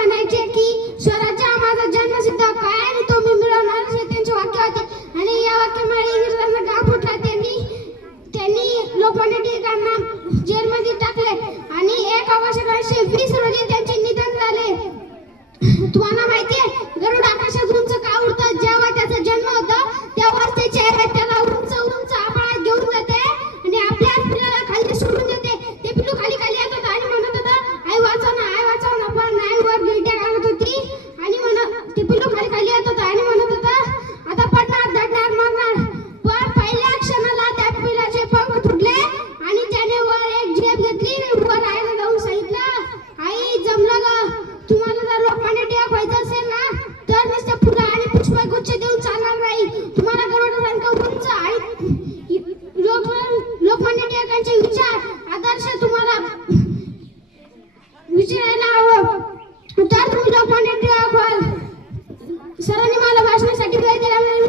म्हणायचे की स्वराज्य हा माझा जन्मसिद्ध हक्क आहे आणि तो मी मिळवणारच, हे त्यांचे वाक्य होते. आणि या वाक्यामुळे इंग्रजांना घाम फुटला. त्यांनी लोकमान्य टिळकांना जेलमध्ये टाकले आणि 1 ऑगस्ट 1920 रोजी त्यांचे निधन झाले. तुम्हाला माहितीये गरुड आकाशात उंच का उडतात? जेव्हा त्याचा जन्म होतो तेव्हा ते चेहरा त्याला उंच उंच आभाळात घेऊन जाते आणि आपल्या पिल्लाला खाली सोडून देते. ते पिल्लू खाली खाली येत होतं आणि म्हणत होतं, आई वाचव ना, आई वाचव ना. पण नाही वर गिरट्या घालत होती आणि ते पिल्लू खाली खाली येत होतं आणि म्हणत होतं, आता पडणार, धडणार, मरणार. पण पहिल्या क्षणाला त्या पिल्लाचे पंख तुटले आणि त्याने वर एक झेप घेतली. वर आईला जाऊन सांगितलं, आई जमलं ग, तुम्हाला जर लोकमान्य टिळक व्हायचं असेल ना तर नुसते फुलं आणि पुष्पगुच्छ देऊन चालणार नाही. तुम्हाला गरुडासारखं उंच आणि लोकमान्य टिळकांचे विचार आदर्श तुम्हाला विचारायला हवं, तर तुम्ही लोकमान्य टिळक व्हाल. सरांनी मला भाषणासाठी वेळ दिल्यामुळे